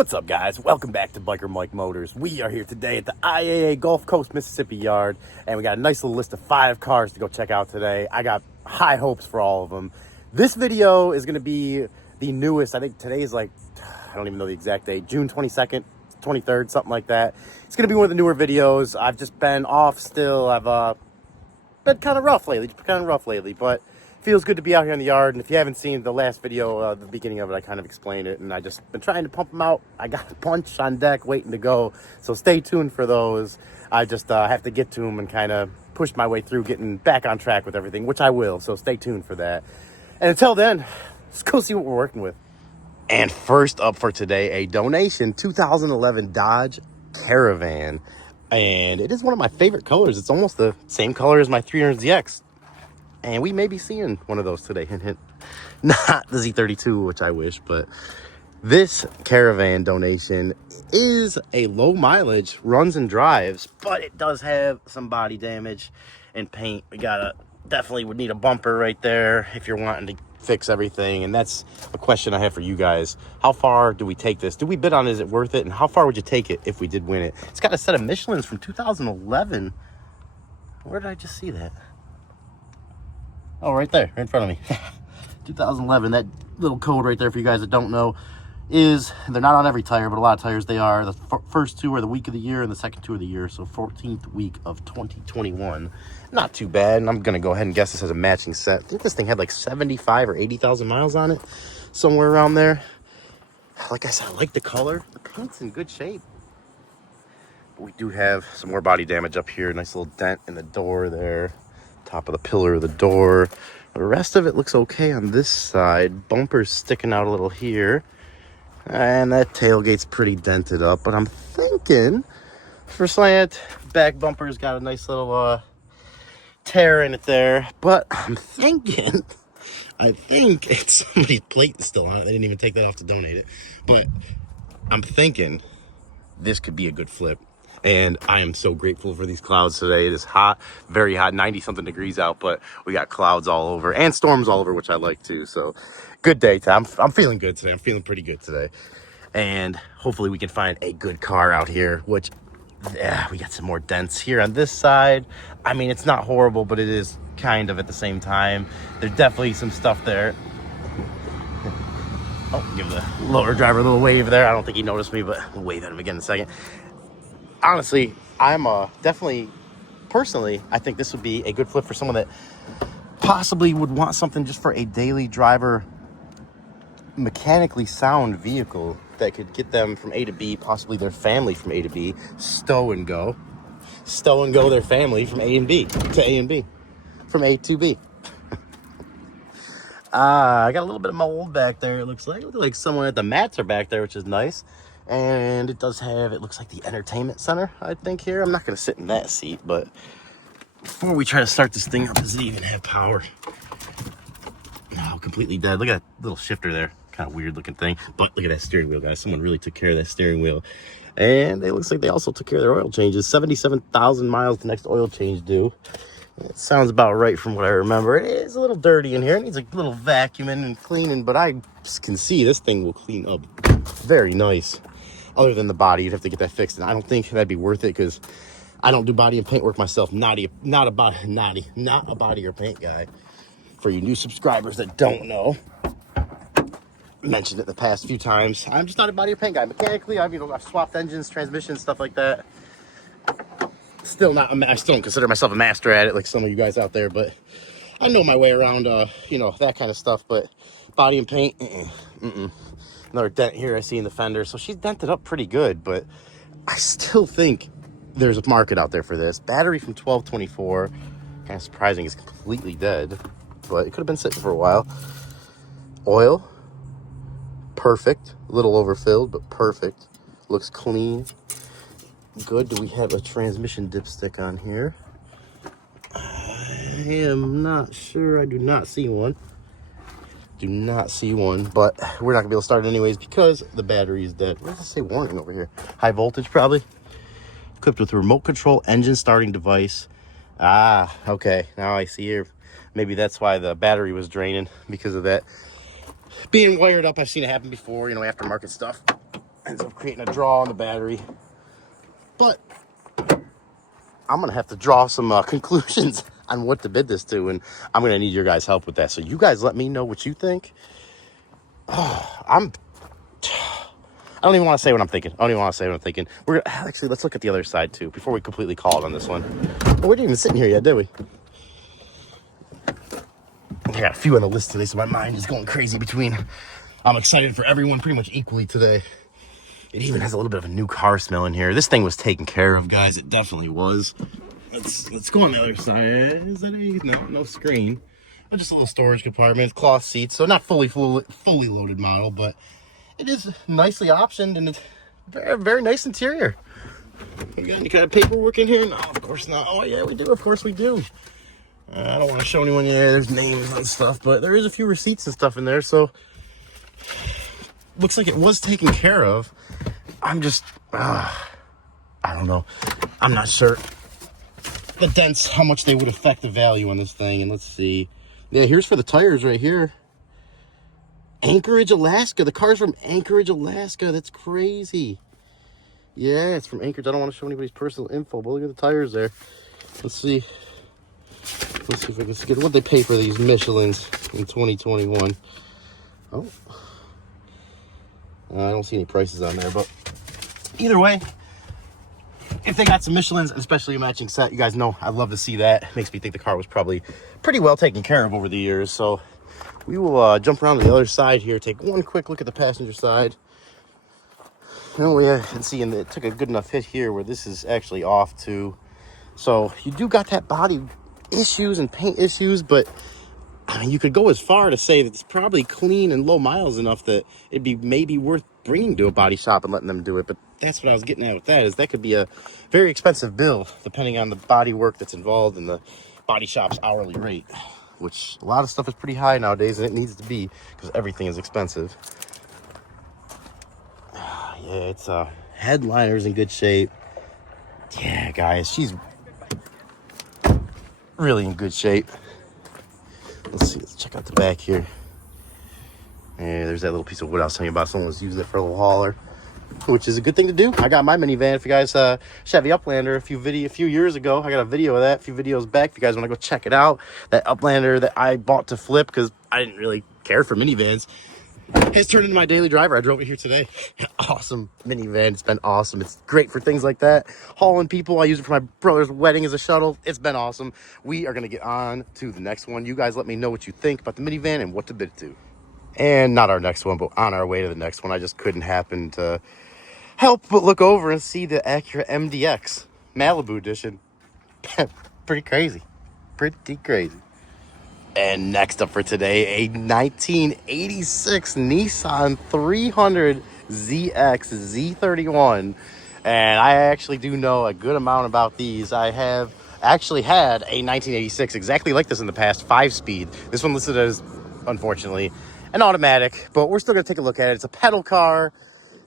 What's up, guys? Welcome back to Biker Mike Motors. We are here today at the IAA Gulf Coast, Mississippi yard, and we got a nice little list of 5 cars to go check out today. I got high hopes for all of them. This video is going to be the newest. I think today is like, I don't even know the exact date, June 22nd, 23rd, something like that. It's going to be one of the newer videos. I've just been off still. I've been kind of rough lately, but feels good to be out here in the yard. And if you haven't seen the last video, the beginning of it, I kind of explained it, and I just been trying to pump them out. I got a bunch on deck waiting to go, so stay tuned for those. I just have to get to them and kind of push my way through getting back on track with everything, which I will, so stay tuned for that. And until then, let's go see what we're working with. And first up for today, a donation 2011 Dodge Caravan, and it is one of my favorite colors. It's almost the same color as my 300ZX. And we may be seeing one of those today. Hint, hint. Not the Z32, which I wish, but this Caravan donation is a low mileage, runs and drives, but it does have some body damage and paint. We definitely would need a bumper right there if you're wanting to fix everything. And that's a question I have for you guys. How far do we take this? Do we bid on it? Is it worth it? And how far would you take it if we did win it? It's got a set of Michelins from 2011. Where did I just see that? Oh, right there, right in front of me. 2011, that little code right there for you guys that don't know is, they're not on every tire, but a lot of tires they are. The first 2 are the week of the year and the second 2 of the year, so 14th week of 2021. Not too bad, and I'm going to go ahead and guess this has a matching set. I think this thing had like 75 or 80,000 miles on it, somewhere around there. Like I said, I like the color. The paint's in good shape. But we do have some more body damage up here. Nice little dent in the door there. Top of the pillar of the door. The rest of it looks okay on this side. Bumper's sticking out a little here, and that tailgate's pretty dented up, but I'm thinking for slant, back bumper's got a nice little tear in it there, but I think it's somebody's plate is still on it. They didn't even take that off to donate it, but I'm thinking this could be a good flip. And I am so grateful for these clouds today. It is hot, very hot, 90 something degrees out, but we got clouds all over and storms all over, which I like too. So good day time. I'm feeling good today. I'm feeling pretty good today. And hopefully we can find a good car out here, which we got some more dents here on this side. I mean, it's not horrible, but it is kind of at the same time. There's definitely some stuff there. Oh, give the lower driver a little wave there. I don't think he noticed me, but we'll wave at him again in a second. Honestly, I'm definitely, personally, I think this would be a good flip for someone that possibly would want something just for a daily driver, mechanically sound vehicle that could get them from A to B, possibly their family from A to B, stow and go their family from A and B to A and B, from A to B. I got a little bit of mold back there, it looks like someone at the mats are back there, which is nice. And it does have, it looks like the entertainment center, I think, here. I'm not going to sit in that seat, but before we try to start this thing up, does it even have power? No, completely dead. Look at that little shifter there. Kind of weird looking thing. But look at that steering wheel, guys. Someone really took care of that steering wheel. And it looks like they also took care of their oil changes. 77,000 miles the next oil change due. It sounds about right from what I remember. It is a little dirty in here. It needs a little vacuuming and cleaning, but I can see this thing will clean up very nice. Other than the body, you'd have to get that fixed, and I don't think that'd be worth it because I don't do body and paint work myself. Not a body or paint guy. For you new subscribers that don't know, mentioned it the past few times. I'm just not a body or paint guy. Mechanically, I've swapped engines, transmissions, stuff like that. I still don't consider myself a master at it like some of you guys out there, but I know my way around, that kind of stuff. But body and paint, Another dent here I see in the fender. So she's dented up pretty good, but I still think there's a market out there for this. Battery from 1224. Kind of surprising it's completely dead, but it could have been sitting for a while. Oil, perfect. A little overfilled, but perfect. Looks clean. Good. Do we have a transmission dipstick on here? I am not sure. I do not see one. But we're not gonna be able to start it anyways because the battery is dead. What does it say warning over here? High voltage, probably. Equipped with a remote control engine starting device. Ah, okay, now I see here. Maybe that's why the battery was draining, because of that being wired up. I've seen it happen before, aftermarket stuff. ends up creating a draw on the battery. But I'm going to have to draw some conclusions on what to bid this to, and I'm going to need your guys' help with that. So you guys let me know what you think. I don't even want to say what I'm thinking. We're gonna, actually, let's look at the other side, too, before we completely call it on this one. Well, we didn't even sit in here yet, did we? I got a few on the list today, so my mind is going crazy between... I'm excited for everyone pretty much equally today. It even has a little bit of a new car smell in here. This thing was taken care of, guys. It definitely was. Let's go on the other side. Is that a... No screen. Just a little storage compartment, cloth seats. So not fully loaded model, but it is nicely optioned, and it's very, very nice interior. You got any kind of paperwork in here? No, of course not. Oh, yeah, we do. Of course we do. I don't want to show anyone. Yeah, there's names and stuff, but there is a few receipts and stuff in there, so looks like it was taken care of. I'm just, I don't know. I'm not sure the dents, how much they would affect the value on this thing. And let's see. Yeah, here's for the tires right here. Anchorage, Alaska. The car's from Anchorage, Alaska. That's crazy. Yeah, it's from Anchorage. I don't want to show anybody's personal info, but look at the tires there. Let's see. Let's see if I can get what they pay for these Michelins in 2021. Oh. I don't see any prices on there, but either way, if they got some Michelins, especially a matching set, you guys know I'd love to see that. It makes me think the car was probably pretty well taken care of over the years. So we will jump around to the other side here, take one quick look at the passenger side. You know, yeah, and see, and it took a good enough hit here where this is actually off too. So you do got that body issues and paint issues, but I mean, you could go as far to say that it's probably clean and low miles enough that it'd be maybe worth bringing to a body shop and letting them do it. But that's what I was getting at with that, is that could be a very expensive bill depending on the body work that's involved in the body shop's hourly rate, which a lot of stuff is pretty high nowadays, and it needs to be because everything is expensive. Yeah, it's headliner's in good shape. Yeah, guys, she's really in good shape. Let's see, let's check out the back here. Yeah, there's that little piece of wood I was telling you about. Someone was using it for a little hauler, which is a good thing to do. I got my minivan. If you guys Chevy Uplander a few years ago, I got a video of that a few videos back. If you guys want to go check it out, that Uplander that I bought to flip because I didn't really care for minivans, has turned into my daily driver. I drove it here today. Awesome minivan. It's been awesome. It's great for things like that. Hauling people. I use it for my brother's wedding as a shuttle. It's been awesome. We are going to get on to the next one. You guys let me know what you think about the minivan and what to bid it to. And not our next one, but on our way to the next one. I just couldn't happen to help but look over and see the Acura MDX Malibu edition. Pretty crazy. Pretty crazy. And next up for today, a 1986 Nissan 300 ZX Z31. And I actually do know a good amount about these. I have actually had a 1986 exactly like this in the past, 5-speed. This one listed as, unfortunately, an automatic, but we're still going to take a look at it. It's a pedal car.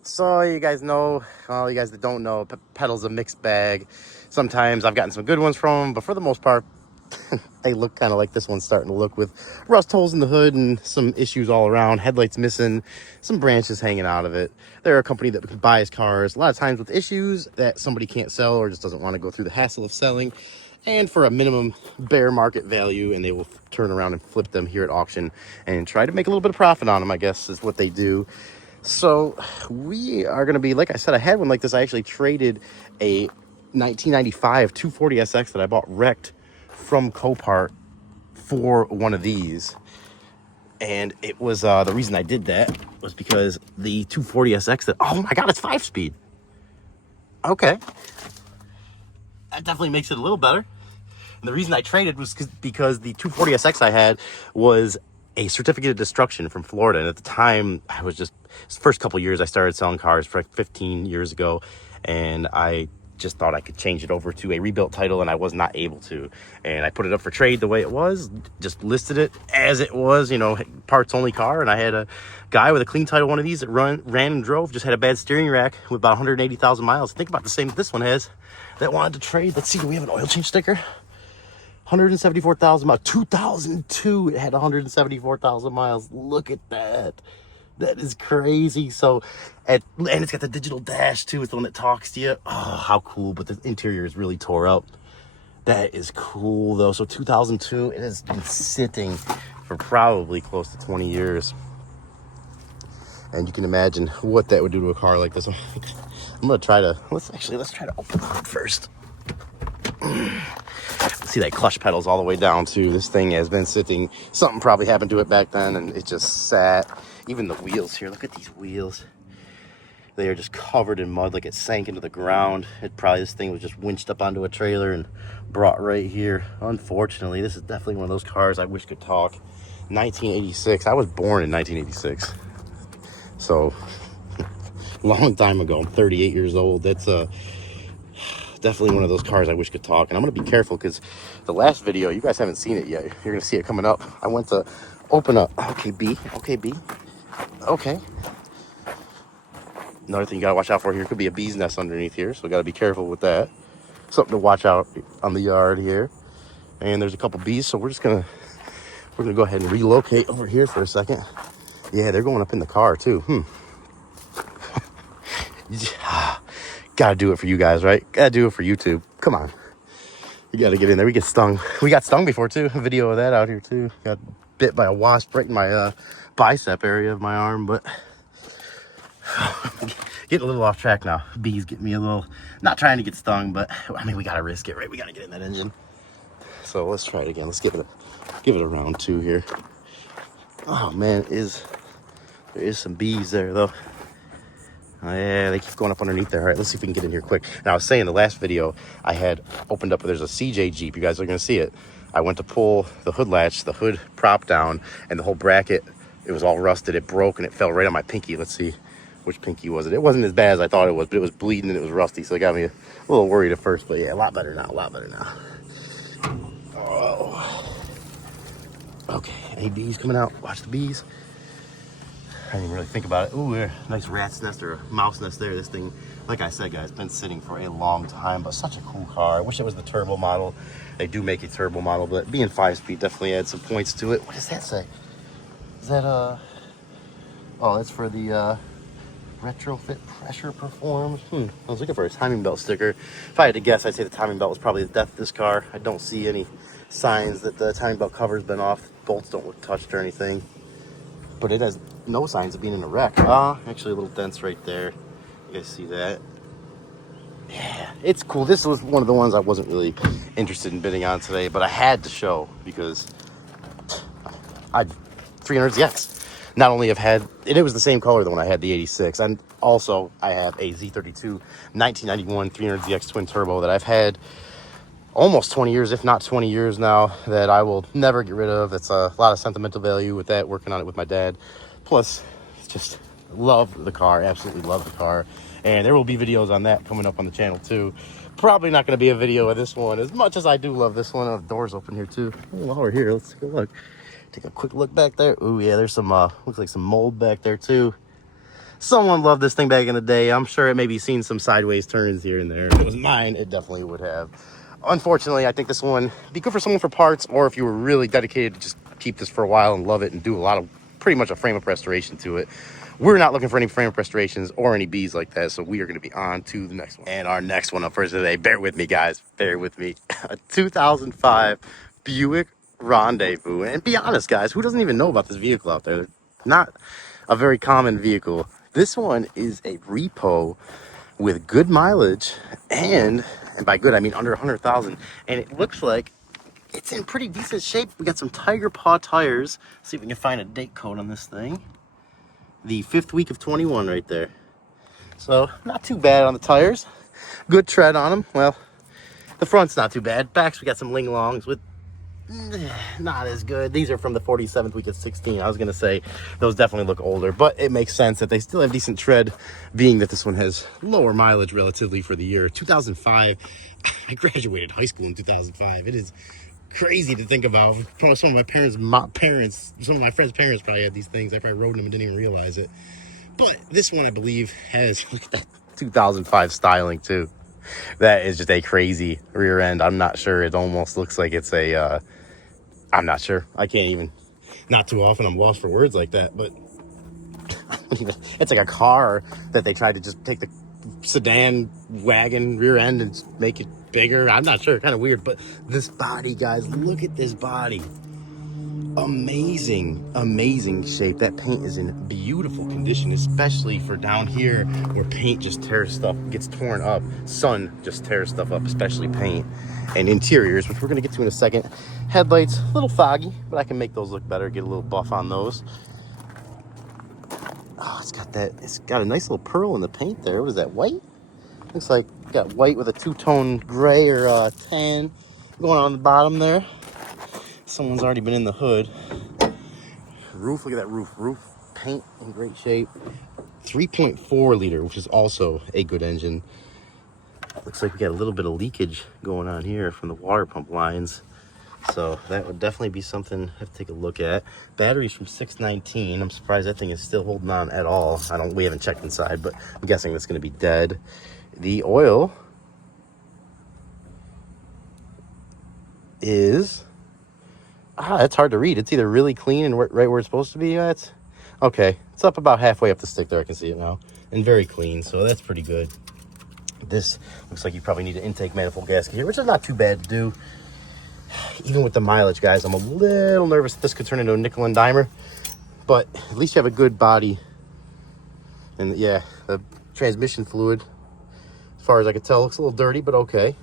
So you guys know, well, you guys that don't know, pedal's a mixed bag. Sometimes I've gotten some good ones from them, but for the most part, they look kind of like this one's starting to look, with rust holes in the hood and some issues all around, headlights missing, some branches hanging out of it. They're a company that buys cars a lot of times with issues that somebody can't sell or just doesn't want to go through the hassle of selling, and for a minimum bare market value, and they will turn around and flip them here at auction and try to make a little bit of profit on them, I guess is what they do. So we are going to be, like I said, I had one like this. I actually traded a 1995 240SX that I bought wrecked from Copart for one of these. And it was, the reason I did that was because the 240SX that, oh my God, it's 5-speed. Okay. That definitely makes it a little better. And the reason I traded was because the 240SX I had was a certificate of destruction from Florida. And at the time, I was just, the first couple years I started selling cars, for like 15 years ago. And I just thought I could change it over to a rebuilt title, and I was not able to. And I put it up for trade the way it was, just listed it as it was, you know, parts only car. And I had a guy with a clean title, one of these that ran and drove, just had a bad steering rack with about 180,000 miles. Think about the same this one has, that wanted to trade. Let's see, do we have an oil change sticker? 174,000 miles. 2002, it had 174,000 miles. Look at that. That is crazy. So, and it's got the digital dash too. It's the one that talks to you. Oh, how cool. But the interior is really tore up. That is cool though. So 2002, it has been sitting for probably close to 20 years. And you can imagine what that would do to a car like this. I'm gonna try to, let's try to open it first. See that clutch pedal's all the way down too. This thing has been sitting, something probably happened to it back then and it just sat. Even the wheels here, look at these wheels. They are just covered in mud, like it sank into the ground. This thing was just winched up onto a trailer and brought right here. Unfortunately, this is definitely one of those cars I wish could talk. 1986, I was born in 1986. So, long time ago, I'm 38 years old. That's definitely one of those cars I wish could talk. And I'm gonna be careful because the last video, you guys haven't seen it yet. You're gonna see it coming up. I went to open up, okay, B, okay. Another thing you gotta watch out for here, could be a bee's nest underneath here, so we gotta be careful with that. Something to watch out on the yard here. And there's a couple bees, so we're gonna go ahead and relocate over here for a second. Yeah, they're going up in the car too. Gotta do it for you guys, right? Gotta do it for YouTube. Come on. You gotta get in there. We get stung. We got stung before too. A video of that out here too. Got bit by a wasp right in my bicep area of my arm, but getting a little off track now. Bees get me a little, not trying to get stung, but I mean, we gotta risk it, right? We gotta get in that engine. So let's try it again. Let's give it a round two here. Oh man, there is some bees there though. Oh, yeah, they keep going up underneath there. All right, let's see if we can get in here quick. Now, I was saying the last video I had opened up, there's a CJ Jeep. You guys are gonna see it. I went to pull the hood latch, the hood prop down, and the whole bracket, it was all rusted. It broke and it fell right on my pinky. Let's see. Which pinky was it? It wasn't as bad as I thought it was, but it was bleeding and it was rusty, so it got me a little worried at first. But yeah, a lot better now, Oh. Okay, any bees coming out? Watch the bees. I didn't even really think about it. Ooh, nice rat's nest or a mouse nest there. This thing, like I said, guys, been sitting for a long time, but such a cool car. I wish it was the turbo model. They do make a turbo model, but being 5-speed definitely adds some points to it. What does that say? Is that, oh, that's for the, retrofit pressure performs. I was looking for a timing belt sticker. If I had to guess, I'd say the timing belt was probably the death of this car. I don't see any signs that the timing belt cover's been off. Bolts don't look touched or anything. But it has no signs of being in a wreck. Actually a little dents right there. You guys see that? Yeah, it's cool. This was one of the ones I wasn't really interested in bidding on today, but I had to show because 300ZX. Not only have had, and it was the same color than when I had the 86, and also I have a Z32 1991 300ZX twin turbo that I've had almost 20 years, if not 20 years now, that I will never get rid of. It's a lot of sentimental value with that, working on it with my dad. Plus, just love the car, absolutely love the car. And there will be videos on that coming up on the channel too. Probably not going to be a video of this one, as much as I do love this one. The door's open here too. While we're here, let's take a look. Take a quick look back there. Oh yeah, there's some, looks like some mold back there too. Someone loved this thing back in the day. I'm sure it maybe seen some sideways turns here and there. If it was mine, it definitely would have. Unfortunately, I think this one would be good for someone for parts, or if you were really dedicated to just keep this for a while and love it and do a lot of, pretty much a frame-up restoration to it. We're not looking for any frame-up restorations or any bees like that, so we are going to be on to the next one. And our next one up for today, bear with me, guys. Bear with me. A 2005 Buick Rendezvous. And be honest, guys, who doesn't even know about this vehicle out there? Not a very common vehicle. This one is a repo with good mileage, and by good I mean under 100,000, and it looks like it's in pretty decent shape. We got some Tiger Paw tires. See if we can find a date code on this thing. The 5th week of 21 right there. So not too bad on the tires. Good tread on them. Well, the front's not too bad. Backs, we got some ling longs with not as good. These are from the 47th week of 16. I was gonna say those definitely look older, but it makes sense that they still have decent tread, being that this one has lower mileage relatively for the year 2005. I graduated high school in 2005. It is crazy to think about. Probably some of my parents, some of my friends' parents probably had these things. I probably rode them and didn't even realize it. But this one, I believe, has, look at that 2005 styling too. That is just a crazy rear end. I'm not sure. It almost looks like it's a, I'm not sure. I can't even, not too often I'm lost for words like that, but It's like a car that they tried to just take the sedan wagon rear end and make it bigger. I'm not sure, kind of weird, but this body, guys, look at this body. Amazing shape. That paint is in beautiful condition, especially for down here where paint just tears stuff, gets torn up. Sun just tears stuff up, especially paint. And interiors, which we're going to get to in a second. Headlights, a little foggy, but I can make those look better, get a little buff on those. Oh, it's got a nice little pearl in the paint there. What is that, white? Looks like got white with a two-tone gray or tan going on the bottom there. Someone's already been in the hood. Roof, look at that roof paint in great shape. 3.4 liter, which is also a good engine. Looks like we got a little bit of leakage going on here from the water pump lines, so that would definitely be something I have to take a look at. Batteries from 619. I'm surprised that thing is still holding on at all. We haven't checked inside, but I'm guessing that's going to be dead. The oil is it's hard to read. It's either really clean and right where it's supposed to be. It's okay. It's up about halfway up the stick there. I can see it now, and very clean, so that's pretty good. This looks like you probably need an intake manifold gasket here, which is not too bad to do. Even with the mileage, guys, I'm a little nervous that this could turn into a nickel and dimer, but at least you have a good body. And yeah, the transmission fluid, as far as I could tell, looks a little dirty, but okay.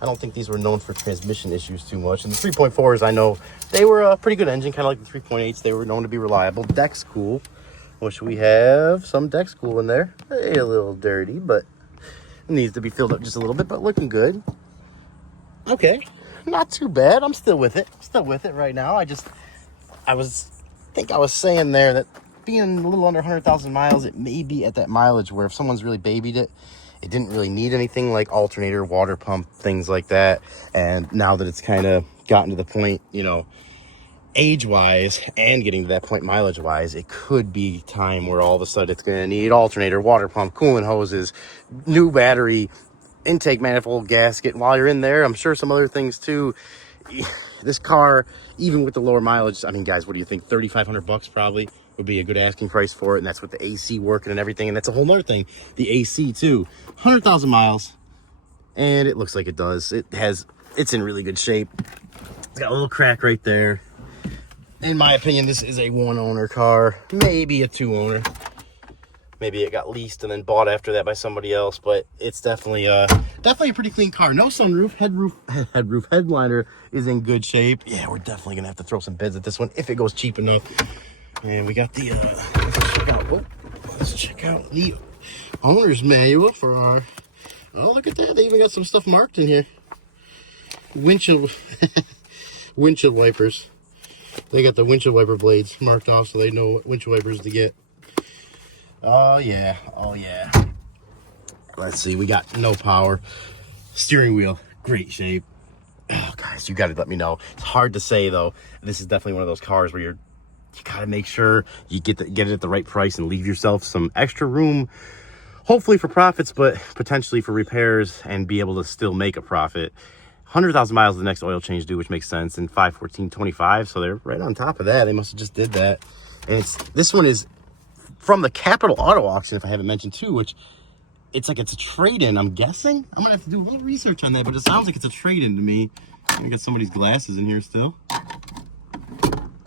I don't think these were known for transmission issues too much. And the 3.4s, I know they were a pretty good engine, kind of like the 3.8s. They were known to be reliable. Deck's cool. Wish we have some Deck's cool in there. A little dirty, but it needs to be filled up just a little bit, but looking good. Okay, not too bad. I'm still with it. Still with it right now. I think I was saying there that being a little under 100,000 miles, it may be at that mileage where if someone's really babied it, it didn't really need anything like alternator, water pump, things like that. And now that it's kind of gotten to the point, you know, age-wise and getting to that point mileage-wise, it could be time where all of a sudden it's going to need alternator, water pump, coolant hoses, new battery, intake manifold gasket. And while you're in there, I'm sure some other things too. This car, even with the lower mileage, I mean, guys, what do you think? $3,500 probably would be a good asking price for it, and that's with the AC working and everything. And that's a whole nother thing, the AC too. 100,000 miles, and it looks like it does. It's in really good shape. It's got a little crack right there. In my opinion, this is a one-owner car, maybe a two-owner. Maybe it got leased and then bought after that by somebody else, but it's definitely a pretty clean car. No sunroof, headliner is in good shape. Yeah, we're definitely gonna have to throw some bids at this one if it goes cheap enough. And we got the let's check out the owner's manual for our. Oh, look at that! They even got some stuff marked in here. Windshield wipers. They got the windshield wiper blades marked off so they know what windshield wipers to get. Oh yeah. Let's see, we got no power. Steering wheel, great shape. Oh, guys, you gotta let me know. It's hard to say though. This is definitely one of those cars where you gotta make sure you get it at the right price and leave yourself some extra room, hopefully for profits, but potentially for repairs, and be able to still make a profit. 100,000 miles the next oil change due, which makes sense, in 5/14/25, so they're right on top of that. They must have just did that. And this one is from the Capital Auto Auction, if I haven't mentioned too, which it's a trade-in, I'm guessing. I'm gonna have to do a little research on that, but it sounds like it's a trade-in to me. I got somebody's glasses in here still.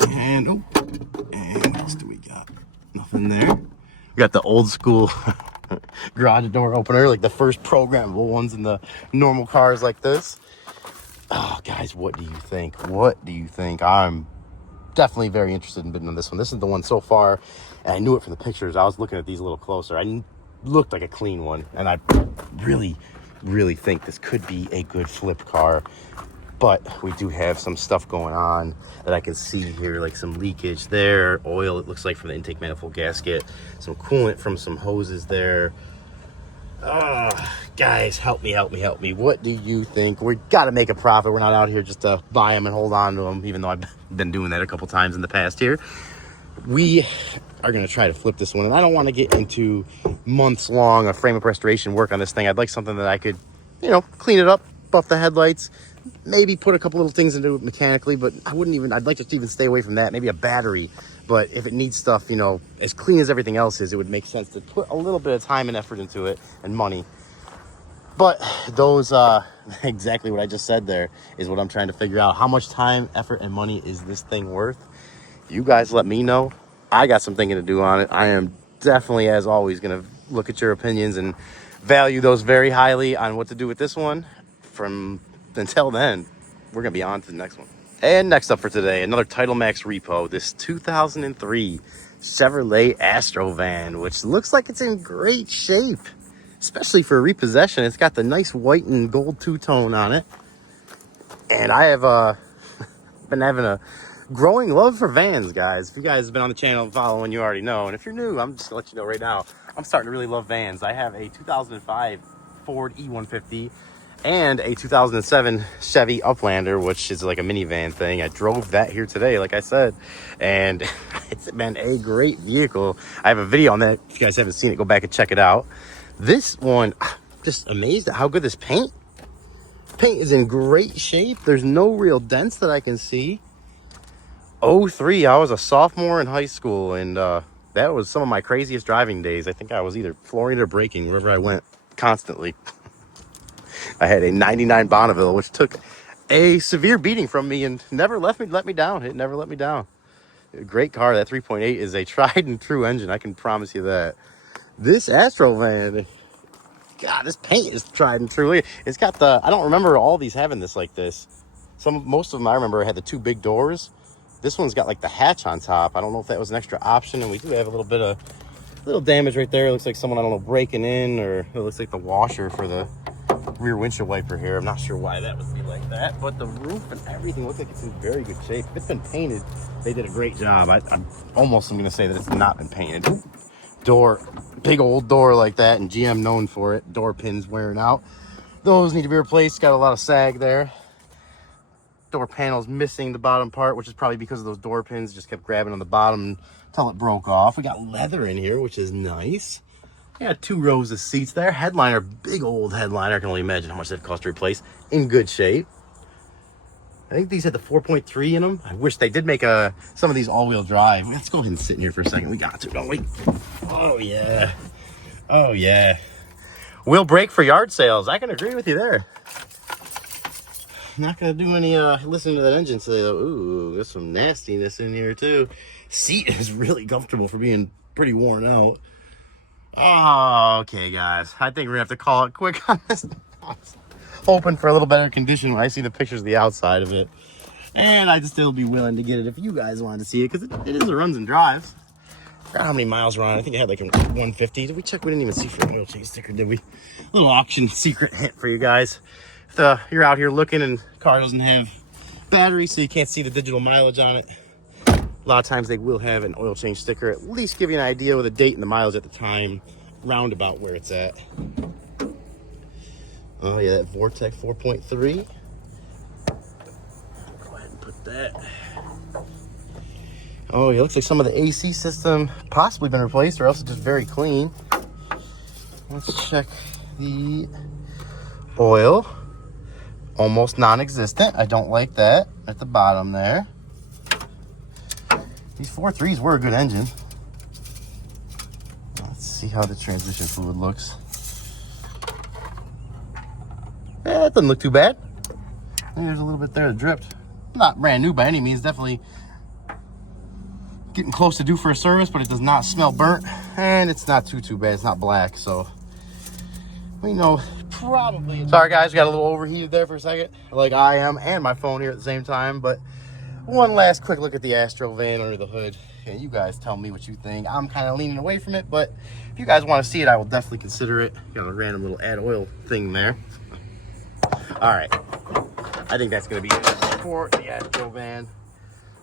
And what else do we got? Nothing there. We got the old school garage door opener, like the first programmable ones in the normal cars like this. Oh, guys, what do you think? I'm definitely very interested in bidding on this one. This is the one so far, and I knew it from the pictures. I was looking at these a little closer. I looked like a clean one, and I really think this could be a good flip car. But we do have some stuff going on that I can see here, like some leakage there, oil, it looks like, from the intake manifold gasket, some coolant from some hoses there. Guys, help me. What do you think? We got to make a profit. We're not out here just to buy them and hold on to them, even though I've been doing that a couple times in the past here. We are going to try to flip this one, and I don't want to get into months long of frame up restoration work on this thing. I'd like something that I could, clean it up, buff the headlights, maybe put a couple little things into it mechanically, but I'd like to even stay away from that. Maybe a battery But if it needs stuff, you know, as clean as everything else is, it would make sense to put a little bit of time and effort into it and money. But those, exactly what I just said there is what I'm trying to figure out. How much time, effort, and money is this thing worth? You guys let me know. I got some thinking to do on it. I am definitely, as always, going to look at your opinions and value those very highly on what to do with this one. From until then, we're going to be on to the next one. And next up for today, another Title Max repo, this 2003 Chevrolet Astrovan, which looks like it's in great shape, especially for a repossession. It's got the nice white and gold two-tone on it. And I have been having a growing love for vans, guys. If you guys have been on the channel and following, you already know. And if you're new, I'm just gonna let you know right now, I'm starting to really love vans. I have a 2005 Ford E150 and a 2007 Chevy Uplander, which is like a minivan thing. I drove that here today, like I said, and it's been a great vehicle. I have a video on that. If you guys haven't seen it, go back and check it out. This one, I'm just amazed at how good this paint is in great shape. There's no real dents that I can see. '03, I was a sophomore in high school, and that was some of my craziest driving days. I think I was either flooring or braking wherever I went constantly. I had a 99 Bonneville, which took a severe beating from me and never let me down. It never let me down. A great car. That 3.8 is a tried and true engine. I can promise you that. This Astrovan, God, this paint is tried and true. It's got the, I don't remember all these having this like this. Most of them I remember had the two big doors. This one's got like the hatch on top. I don't know if that was an extra option, and we do have a little damage right there. It looks like someone, I don't know, breaking in, or it looks like the washer for the rear windshield wiper here. I'm not sure why that would be like that, but the roof and everything looks like it's in very good shape. If it's been painted, they did a great job. I'm almost going to say that it's not been painted. Ooh. Door, big old door like that, and GM known for it. Door pins wearing out. Those need to be replaced. Got a lot of sag there. Door panels missing the bottom part, which is probably because of those door pins. Just kept grabbing on the bottom until it broke off. We got leather in here, which is nice. We got 2 rows of seats there. Headliner, big old headliner. I can only imagine how much that cost to replace. In good shape. I think these had the 4.3 in them. I wish they did make some of these all-wheel drive. Let's go ahead and sit in here for a second. We got to, don't we? Oh, yeah. Oh, yeah. Wheel brake for yard sales. I can agree with you there. Not gonna do any listening to that engine say, ooh, there's some nastiness in here too. Seat is really comfortable for being pretty worn out. Oh, okay, guys. I think we're gonna have to call it quick on this. Hoping for a little better condition when I see the pictures of the outside of it. And I'd still be willing to get it if you guys wanted to see it, because it is a runs and drives. I forgot how many miles were on it. I think it had like a 150. Did we check? We didn't even see for an oil change sticker, did we? A little auction secret hint for you guys. If you're out here looking and the car doesn't have battery, so you can't see the digital mileage on it, a lot of times they will have an oil change sticker, at least give you an idea with the date and the mileage at the time, roundabout where it's at. Oh yeah, that Vortec 4.3. Go ahead and put that. Oh, it looks like some of the AC system possibly been replaced, or else it's just very clean. Let's check the oil. Almost non-existent. I don't like that at the bottom there. These 4.3s were a good engine. Let's see how the transmission fluid looks. Yeah, it doesn't look too bad. There's a little bit there that dripped. Not brand new by any means. Definitely getting close to due for a service, but it does not smell burnt, and it's not too bad. It's not black, so we know probably. Sorry guys, got a little overheated there for a second, like I am, and my phone here at the same time. But one last quick look at the Astrovan under the hood, and you guys tell me what you think. I'm kind of leaning away from it, but if you guys want to see it, I will definitely consider it. Got a random little add oil thing there. All right, I think that's going to be it for the Astrovan.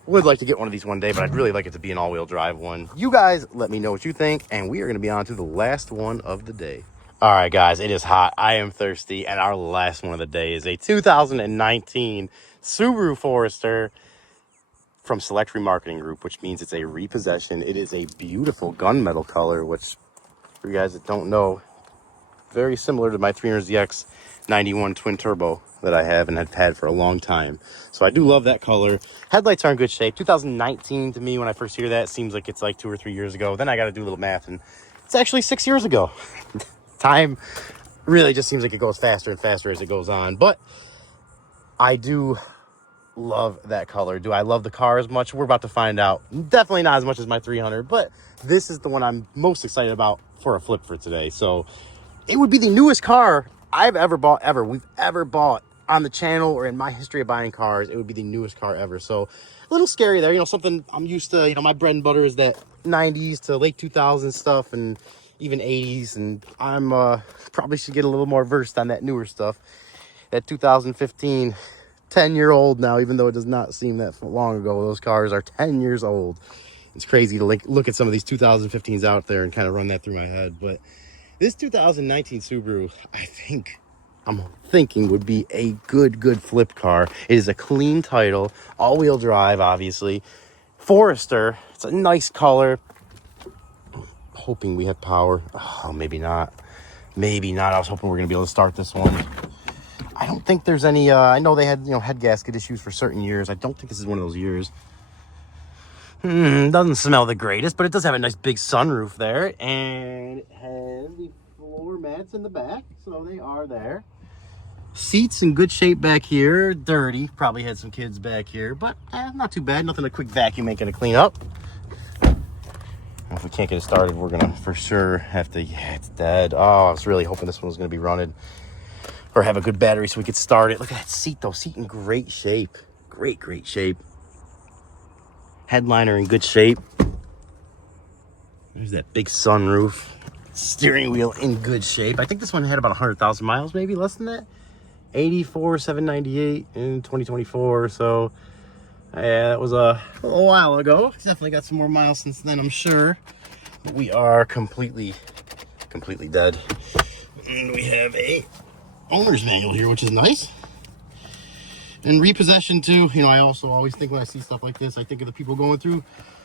Would like to get one of these one day, but I'd really like it to be an all-wheel drive one. You guys let me know what you think, and we are going to be on to the last one of the day. All right, guys, it is hot. I am thirsty, and our last one of the day is a 2019 Subaru Forester from Select Remarketing Group, which means it's a repossession. It is a beautiful gunmetal color, which for you guys that don't know, very similar to my 300ZX 91 twin turbo that I have and have had for a long time. So I do love that color. Headlights are in good shape. 2019 to me, when I first hear that, seems like it's like 2 or 3 years ago. Then I got to do a little math, and it's actually 6 years ago. Time really just seems like it goes faster and faster as it goes on. But I do love that color. Do I love the car as much? We're about to find out. Definitely not as much as my 300, but this is the one I'm most excited about for a flip for today. So it would be the newest car I've ever bought, we've ever bought on the channel or in my history of buying cars. It would be the newest car ever. So a little scary there, you know, something I'm used to. You know, my bread and butter is that 90s to late 2000s stuff and even 80s, and I'm probably should get a little more versed on that newer stuff. That 2015 10-year-old now, even though it does not seem that long ago, those cars are 10 years old. It's crazy to look at some of these 2015s out there and kind of run that through my head. But this 2019 Subaru, I'm thinking would be a good flip car. It is a clean title, all-wheel drive, obviously. Forester, it's a nice color. Hoping we have power. Oh, maybe not. Maybe not. I was hoping we were going to be able to start this one. I don't think there's any, I know they had, you know, head gasket issues for certain years. I don't think this is one of those years. Doesn't smell the greatest, but it does have a nice big sunroof there. And it has the floor mats in the back, so they are there. Seats in good shape back here. Dirty. Probably had some kids back here, but not too bad. Nothing a quick vacuum ain't going to clean up. If we can't get it started, we're going to for sure have to, yeah, it's dead. Oh, I was really hoping this one was going to be running or have a good battery so we could start it. Look at that seat, though. Seat in great shape. Great shape. Headliner in good shape. There's that big sunroof. Steering wheel in good shape. I think this one had about 100,000 miles, maybe less than that. 84,798 in 2024. So, yeah, that was a little while ago. It's definitely got some more miles since then, I'm sure. But we are completely dead. And we have a owner's manual here, which is nice. And repossession too. You know, I also always think when I see stuff like this, I think of the people going through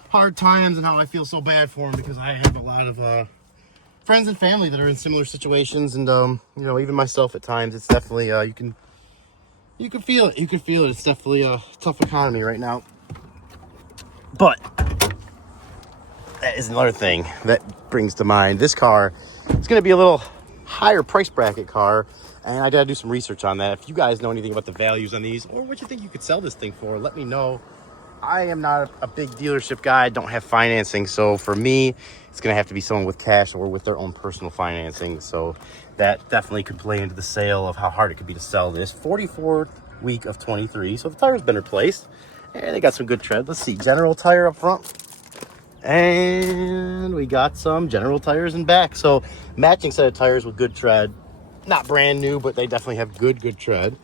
hard times and how I feel so bad for them, because I have a lot of friends and family that are in similar situations, and you know, even myself at times. It's definitely you can feel it. It's definitely a tough economy right now. But that is another thing that brings to mind this car. It's going to be a little higher price bracket car, and I gotta do some research on that. If you guys know anything about the values on these, or what you think you could sell this thing for, let me know. I am not a big dealership guy. I don't have financing, so for me, it's gonna have to be someone with cash or with their own personal financing. So that definitely could play into the sale of how hard it could be to sell this. 44th week of 23, so the tire's been replaced, and they got some good tread. Let's see, General tire up front, and we got some General tires in back. So matching set of tires with good tread. Not brand new, but they definitely have good tread.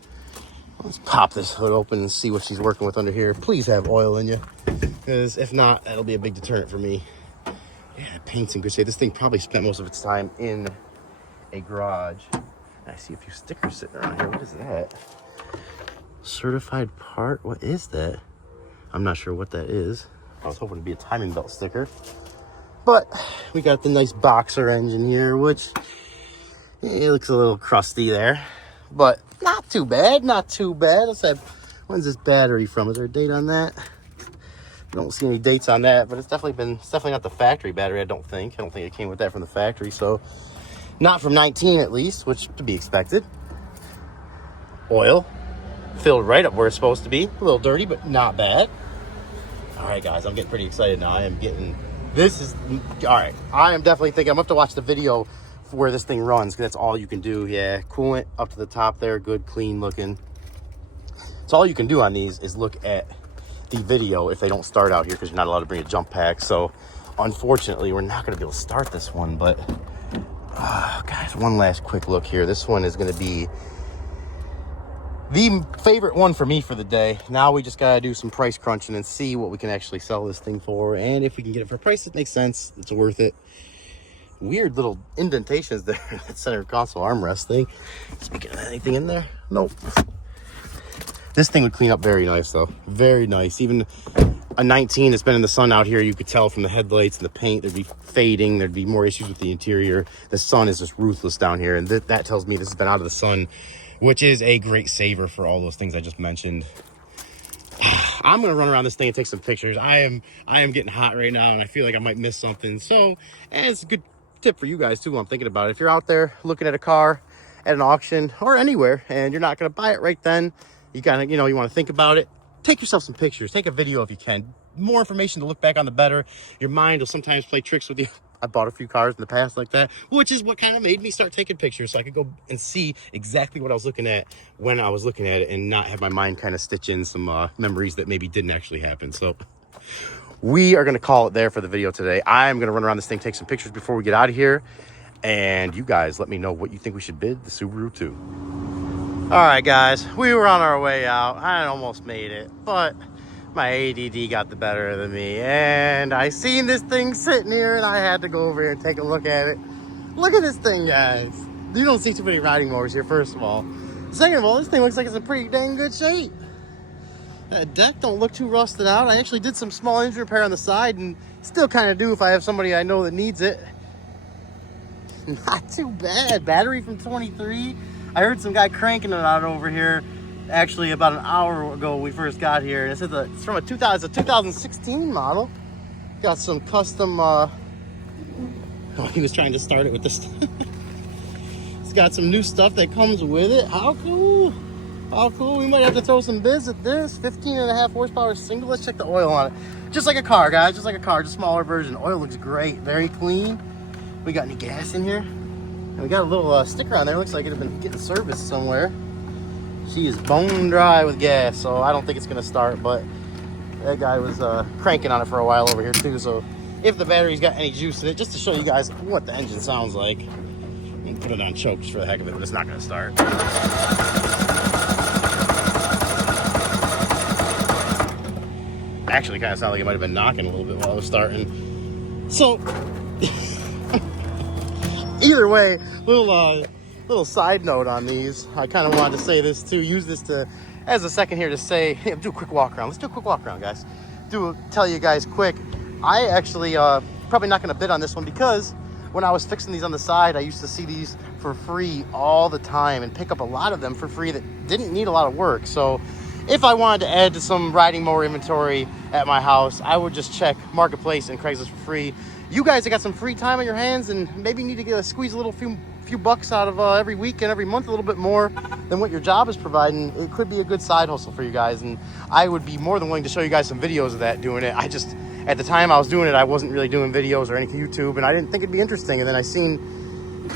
Let's pop this hood open and see what she's working with under here. Please have oil in you, because if not, that'll be a big deterrent for me. Yeah, paint's in good shape. This thing probably spent most of its time in a garage. I see a few stickers sitting around here. What is that? Certified part? What is that? I'm not sure what that is. I was hoping to be a timing belt sticker. But we got the nice boxer engine here, which it looks a little crusty there. But not too bad, Let's have, when's this battery from? Is there a date on that? I don't see any dates on that, but it's definitely not the factory battery, I don't think it came with that from the factory. So not from 19 at least, which to be expected. Oil filled right up where it's supposed to be. A little dirty, but not bad. All right, guys, I'm getting pretty excited now. All right, I am definitely thinking I'm gonna have to watch the video for where this thing runs, because that's all you can do. Yeah, coolant up to the top there, good, clean looking. So all you can do on these is look at the video if they don't start out here, because you're not allowed to bring a jump pack. So unfortunately, we're not going to be able to start this one. But guys, one last quick look here. This one is going to be the favorite one for me for the day. Now we just got to do some price crunching and see what we can actually sell this thing for, and if we can get it for a price that makes sense, it's worth it. Weird little indentations there in that center console armrest thing. Speaking of anything in there, nope. This thing would clean up very nice though, very nice. Even a 19 that's been in the sun out here, you could tell from the headlights and the paint, there'd be fading, there'd be more issues with the interior. The sun is just ruthless down here, and that tells me this has been out of the sun, which is a great saver for all those things I just mentioned. I'm gonna run around this thing and take some pictures. I am getting hot right now, and I feel like I might miss something. So, and it's a good tip for you guys too while I'm thinking about it. If you're out there looking at a car at an auction or anywhere and you're not gonna buy it right then, you kind of, you want to think about it, take yourself some pictures, take a video if you can. More information to look back on, the better. Your mind will sometimes play tricks with you. I bought a few cars in the past like that, which is what kind of made me start taking pictures, so I could go and see exactly what I was looking at when I was looking at it, and not have my mind kind of stitch in some memories that maybe didn't actually happen. So we are going to call it there for the video today. I'm going to run around this thing, take some pictures before we get out of here, and you guys let me know what you think we should bid the Subaru to. All right, guys, we were on our way out. I almost made it, but my ADD got the better of me, and I seen this thing sitting here, and I had to go over here and take a look at it. Look at this thing, guys. You don't see too many riding motors here, first of all. Second of all, this thing looks like it's in pretty dang good shape. That deck don't look too rusted out. I actually did some small engine repair on the side, and still kind of do if I have somebody I know that needs it. Not too bad. Battery from 23. I heard some guy cranking it out over here actually about an hour ago when we first got here, and it says it's from a 2016 model. Got some custom he was trying to start it with this. It's got some new stuff that comes with it. How cool. How cool. We might have to throw some bids at this. 15.5 horsepower single. Let's check the oil on it. Just like a car, guys, just like a car, just smaller version. Oil looks great, very clean. We got any gas in here? And we got a little sticker on there. Looks like it had been getting serviced somewhere. She is bone dry with gas, so I don't think it's gonna start, but that guy was cranking on it for a while over here too, so if the battery's got any juice in it, just to show you guys what the engine sounds like. I'm gonna put it on choke just for the heck of it, but it's not gonna start. Actually, kind of sounded like it might have been knocking a little bit while I was starting. So, either way, little side note on these. I kind of wanted to say this too. Use this to as a second here to say, hey, do a quick walk around. Let's do a quick walk around, guys. Tell you guys quick. I actually probably not going to bid on this one, because when I was fixing these on the side, I used to see these for free all the time and pick up a lot of them for free that didn't need a lot of work. So if I wanted to add to some riding mower inventory at my house, I would just check Marketplace and Craigslist for free. You guys that got some free time on your hands and maybe need to squeeze a little few bucks out of every week and every month, a little bit more than what your job is providing, it could be a good side hustle for you guys, and I would be more than willing to show you guys some videos of that, doing it. I just, at the time I was doing it, I wasn't really doing videos or any YouTube, and I didn't think it'd be interesting, and then I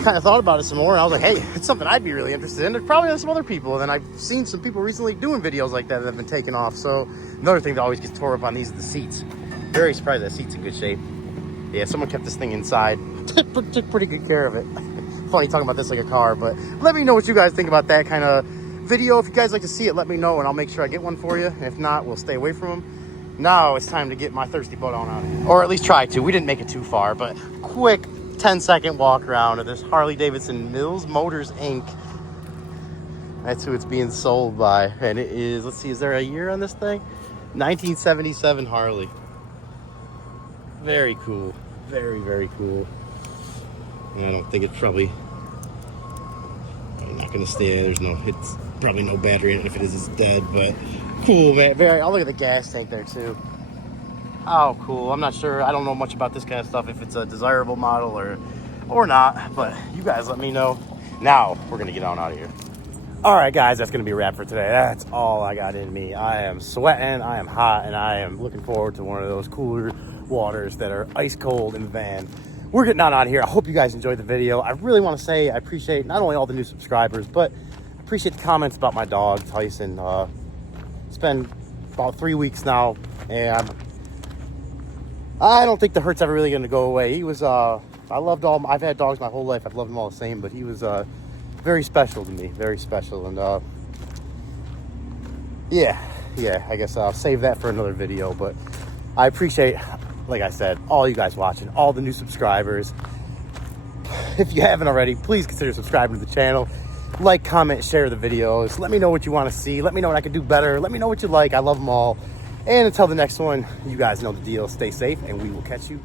kind of thought about it some more, and I was like, hey, it's something I'd be really interested in. There's probably some other people, and then I've seen some people recently doing videos like that have been taken off. So another thing that always gets tore up on these is the seats. Very surprised that seat's in good shape. Yeah, someone kept this thing inside. Took pretty good care of it. Funny talking about this like a car, but let me know what you guys think about that kind of video. If you guys like to see it, let me know, and I'll make sure I get one for you. If not, we'll stay away from them. Now it's time to get my thirsty butt on out of here. Or at least try to. We didn't make it too far, but quick 10-second walk around of this Harley Davidson Mills Motors Inc. That's who it's being sold by. And it is, let's see, is there a year on this thing? 1977 Harley. Very cool. Very, very cool. And I don't think it's probably, I'm not gonna stay. It's probably no battery in it. If it is, it's dead, but cool, man. I'll look at the gas tank there too. Oh, cool. I'm not sure. I don't know much about this kind of stuff, if it's a desirable model or not, but you guys let me know. Now we're gonna get on out of here. All right, guys, that's gonna be a wrap for today. That's all I got in me. I am sweating, I am hot, and I am looking forward to one of those cooler waters that are ice cold in the van. We're getting on out of here. I hope you guys enjoyed the video. I really want to say I appreciate not only all the new subscribers, but I appreciate the comments about my dog, Tyson. It's been about 3 weeks now, and I don't think the hurt's ever really going to go away. He was, I've had dogs my whole life. I've loved them all the same, but he was very special to me, very special. And yeah, I guess I'll save that for another video, but I appreciate, like I said, all you guys watching, all the new subscribers. If you haven't already, please consider subscribing to the channel. Like, comment, share the videos. Let me know what you want to see. Let me know what I can do better. Let me know what you like. I love them all. And until the next one, you guys know the deal. Stay safe, and we will catch you